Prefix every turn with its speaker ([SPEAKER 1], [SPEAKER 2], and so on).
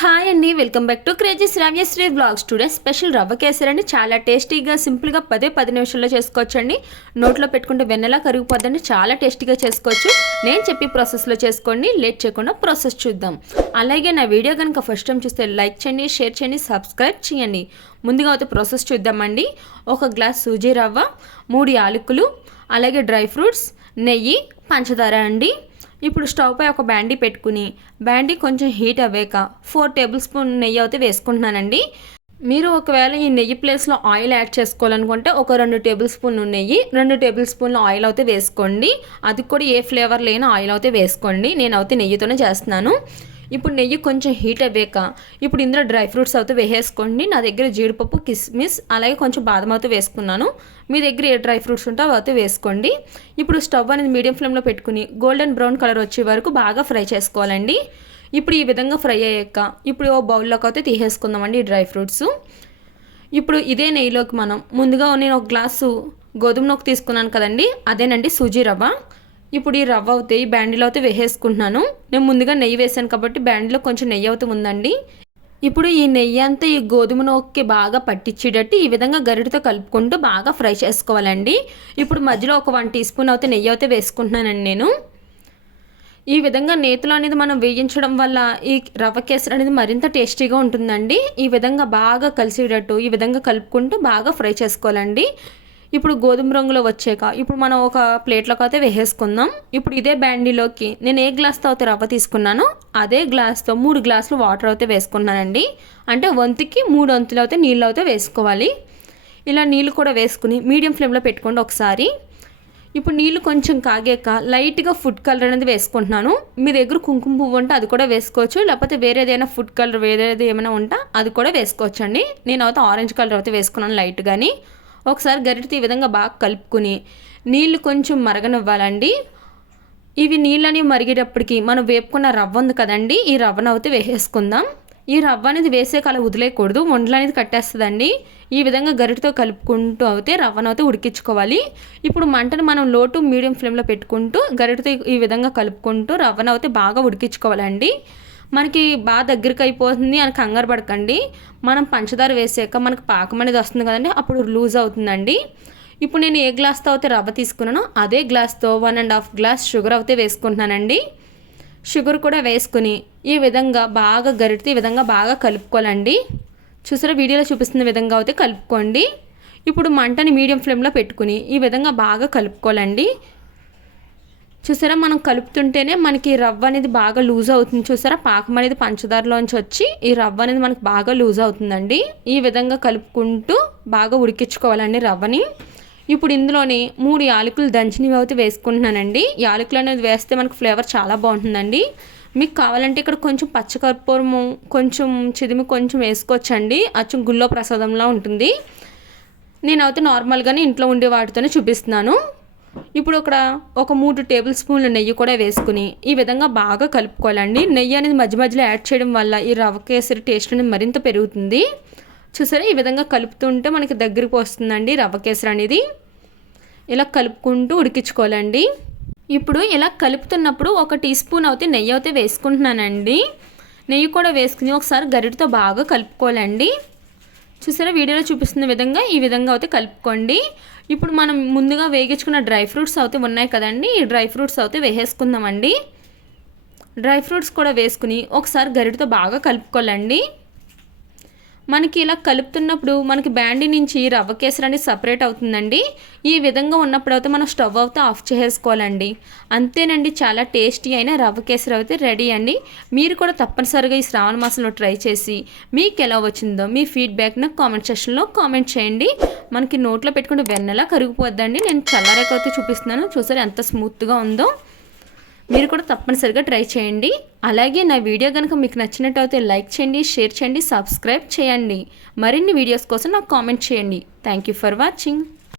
[SPEAKER 1] Hi అండి welcome back to crazy Sravyasri blogs today special rava kesari చాలా టేస్టీగా సింపుల్గా పదే పది నిమిషాల్లో చేసుకోవచ్చండి. నోట్లో పెట్టుకుంటే వెన్నెలా కరిగిపోద్దండి. చాలా టేస్టీగా చేసుకోవచ్చు. నేను చెప్పి ప్రాసెస్లో చేసుకోండి. లేట్ చేయకుండా ప్రాసెస్ చూద్దాం. అలాగే నా వీడియో కనుక ఫస్ట్ టైం చూస్తే లైక్ చేయండి షేర్ చేయండి సబ్స్క్రైబ్ చేయండి. ముందుగా అయితే ప్రాసెస్ చూద్దామండి. ఒక గ్లాస్ సూజీ రవ్వ మూడు యాలకులు అలాగే డ్రై ఫ్రూట్స్ నెయ్యి పంచదార అండి. ఇప్పుడు స్టవ్ పై ఒక బ్యాండీ పెట్టుకుని బ్యాండీ కొంచెం హీట్ అవ్వాక ఫోర్ టేబుల్ స్పూన్ నెయ్యి అయితే వేసుకుంటున్నానండి. మీరు ఒకవేళ ఈ నెయ్యి ప్లేస్లో ఆయిల్ యాడ్ చేసుకోవాలనుకుంటే ఒక రెండు టేబుల్ స్పూన్ నెయ్యి రెండు టేబుల్ స్పూన్లు ఆయిల్ అయితే వేసుకోండి. అది కూడా ఏ ఫ్లేవర్ లేని ఆయిల్ అయితే వేసుకోండి. నేను అయితే నెయ్యితోనే చేస్తున్నాను. ఇప్పుడు నెయ్యి కొంచెం హీట్ అయ్యాక ఇప్పుడు ఇందులో డ్రై ఫ్రూట్స్ అయితే వేసేసుకోండి. నా దగ్గర జీడిపప్పు కిస్మిస్ అలాగే కొంచెం బాదం అయితే వేసుకున్నాను. మీ దగ్గర ఏ డ్రై ఫ్రూట్స్ ఉంటే అవి అయితే వేసుకోండి. ఇప్పుడు స్టవ్ అనేది మీడియం ఫ్లేమ్లో పెట్టుకుని గోల్డెన్ బ్రౌన్ కలర్ వచ్చే వరకు బాగా ఫ్రై చేసుకోవాలండి. ఇప్పుడు ఈ విధంగా ఫ్రై అయ్యాక ఇప్పుడు ఓ బౌల్లోకి అయితే తీసేసుకుందామండి ఈ డ్రై ఫ్రూట్స్. ఇప్పుడు ఇదే నెయ్యిలోకి మనం ముందుగా నేను ఒక గ్లాసు గోధుమ నొక్కు తీసుకున్నాను కదండి అదేనండి సూజీ రవ్వ. ఇప్పుడు ఈ రవ్వ అయితే ఈ బ్యాండిలో అయితే వేసేసుకుంటున్నాను. నేను ముందుగా నెయ్యి వేసాను కాబట్టి బ్యాండిలో కొంచెం నెయ్యి అవుతూ ఉందండి. ఇప్పుడు ఈ నెయ్యి అంతా ఈ గోధుమ నొక్కి బాగా పట్టించేటట్టు ఈ విధంగా గరిటతో కలుపుకుంటూ బాగా ఫ్రై చేసుకోవాలండి. ఇప్పుడు మధ్యలో ఒక వన్ టీ స్పూన్ అయితే నెయ్యి అయితే వేసుకుంటున్నానండి నేను. ఈ విధంగా నేతులు అనేది మనం వేయించడం వల్ల ఈ రవ్వ కేసరి అనేది మరింత టేస్టీగా ఉంటుందండి. ఈ విధంగా బాగా కలిసేటట్టు ఈ విధంగా కలుపుకుంటూ బాగా ఫ్రై చేసుకోవాలండి. ఇప్పుడు గోధుమ రంగులో వచ్చాక ఇప్పుడు మనం ఒక ప్లేట్లోకి అయితే వేసేసుకుందాం. ఇప్పుడు ఇదే బ్యాండీలోకి నేను ఏ గ్లాస్తో అయితే రవ్వ తీసుకున్నానో అదే గ్లాస్తో మూడు గ్లాసులు వాటర్ అయితే వేసుకున్నానండి. అంటే వంతుకి మూడు వంతులు అయితే నీళ్ళు అయితే వేసుకోవాలి. ఇలా నీళ్ళు కూడా వేసుకుని మీడియం ఫ్లేమ్లో పెట్టుకోండి ఒకసారి. ఇప్పుడు నీళ్ళు కొంచెం కాగాక లైట్గా ఫుడ్ కలర్ అనేది వేసుకుంటున్నాను. మీ దగ్గర కుంకుమ పువ్వు ఉంటే అది కూడా వేసుకోవచ్చు. లేకపోతే వేరేదైనా ఫుడ్ కలర్ వేరేది ఏమైనా ఉంటే అది కూడా వేసుకోవచ్చు అండి నేను అయితే ఆరెంజ్ కలర్ అయితే వేసుకున్నాను లైట్ కానీ ఒకసారి గరిటతో ఈ విధంగా బాగా కలుపుకుని నీళ్ళు కొంచెం మరగనివ్వాలండి. ఇవి నీళ్ళని మరిగేటప్పటికి మనం వేపుకున్న రవ్వ ఉంది కదండి ఈ రవ్వను అయితే వేసేసుకుందాం. ఈ రవ్వ అనేది వేసే కాలం వదిలేయకూడదు వండలు అనేది కట్టేస్తుందండి. ఈ విధంగా గరిటతో కలుపుకుంటూ అయితే రవ్వను అయితే ఉడికించుకోవాలి. ఇప్పుడు మంటను మనం లోటు మీడియం ఫ్లేమ్లో పెట్టుకుంటూ గరిటతో ఈ విధంగా కలుపుకుంటూ రవ్వను అయితే బాగా ఉడికించుకోవాలండి. మనకి బాగా దగ్గరికి అయిపోతుంది అని కంగారు పడకండి. మనం పంచదార వేసాక మనకు పాకం అనేది వస్తుంది కదండి అప్పుడు లూజ్ అవుతుందండి. ఇప్పుడు నేను ఏ గ్లాస్తో అయితే రవ్వ తీసుకున్నానో అదే గ్లాస్తో one and half glass sugar అయితే వేసుకుంటున్నానండి. షుగర్ కూడా వేసుకుని ఈ విధంగా బాగా గరిటితే ఈ విధంగా బాగా కలుపుకోవాలండి. చూసారా వీడియోలో చూపిస్తున్న విధంగా అయితే కలుపుకోండి. ఇప్పుడు మంటని మీడియం ఫ్లేమ్లో పెట్టుకుని ఈ విధంగా బాగా కలుపుకోవాలండి. చూసారా మనం కలుపుతుంటేనే మనకి రవ్వ అనేది బాగా లూజ్ అవుతుంది. చూసారా పాకం అనేది పంచదారలోంచి వచ్చి ఈ రవ్వ అనేది మనకు బాగా లూజ్ అవుతుందండి. ఈ విధంగా కలుపుకుంటూ బాగా ఉడికించుకోవాలండి రవ్వని. ఇప్పుడు ఇందులోని మూడు యాలకులు దంచినవి అయితే వేసుకుంటున్నానండి. యాలకులు అనేది వేస్తే మనకు ఫ్లేవర్ చాలా బాగుంటుందండి. మీకు కావాలంటే ఇక్కడ కొంచెం పచ్చకర్పూరము కొంచెం చిదిమి కొంచెం వేసుకోవచ్చండి. అచ్చం గుళ్ళో ప్రసాదంలా ఉంటుంది. నేనైతే నార్మల్గానే ఇంట్లో ఉండే వాటితోనే చూపిస్తున్నాను. ఇప్పుడు ఇక్కడ ఒక మూడు టేబుల్ స్పూన్ల నెయ్యి కూడా వేసుకుని ఈ విధంగా బాగా కలుపుకోవాలండి. నెయ్యి అనేది మధ్య మధ్యలో యాడ్ చేయడం వల్ల ఈ రవ్వ కేసరి టేస్ట్ అనేది మరింత పెరుగుతుంది. చూసారా? ఈ విధంగా కలుపుతుంటే మనకి దగ్గరికి వస్తుందండి రవ్వ కేసరి అనేది. ఇలా కలుపుకుంటూ ఉడికించుకోవాలండి. ఇప్పుడు ఇలా కలుపుతున్నప్పుడు ఒక టీ స్పూన్ అయితే నెయ్యి అయితే వేసుకుంటున్నానండి. నెయ్యి కూడా వేసుకుని ఒకసారి గరిటతో బాగా కలుపుకోవాలండి. చూసారా? వీడియోలో చూపిస్తున్న విధంగా ఈ విధంగా అయితే కలుపుకోండి. ఇప్పుడు మనం ముందుగా వేగించుకున్న డ్రై ఫ్రూట్స్ అయితే ఉన్నాయి కదండి. ఈ డ్రై ఫ్రూట్స్ అయితే వేసేసుకుందామండి. డ్రై ఫ్రూట్స్ కూడా వేసుకుని ఒకసారి గరిటతో బాగా కలుపుకోవాలండి. మనకి ఇలా కలుపుతున్నప్పుడు మనకి బ్యాండీ నుంచి రవ్వ కేసరి అనేది సపరేట్ అవుతుందండి. ఈ విధంగా ఉన్నప్పుడు అయితే మనం స్టవ్ అయితే ఆఫ్ చేసుకోవాలండి. అంతేనండి చాలా టేస్టీ అయిన రవ్వ కేసరి అయితే రెడీ అండి. మీరు కూడా తప్పనిసరిగా ఈ శ్రావణ మాసంలో ట్రై చేసి మీకు ఎలా వచ్చిందో మీ ఫీడ్బ్యాక్ నాకు కామెంట్ సెక్షన్లో కామెంట్ చేయండి. మనకి నోట్లో పెట్టుకుంటే వెన్నెలా కరిగిపోద్దండి. నేను చల్లారేకైతే చూపిస్తున్నాను. చూసారు ఎంత స్మూత్గా ఉందో. మీరు కూడా తప్పనిసరిగా ట్రై చేయండి. అలాగే నా వీడియో కనుక మీకు నచ్చినట్టయితే లైక్ చేయండి షేర్ చేయండి సబ్స్క్రైబ్ చేయండి. మరిన్ని వీడియోస్ కోసం నాకు కామెంట్ చేయండి. Thank you for watching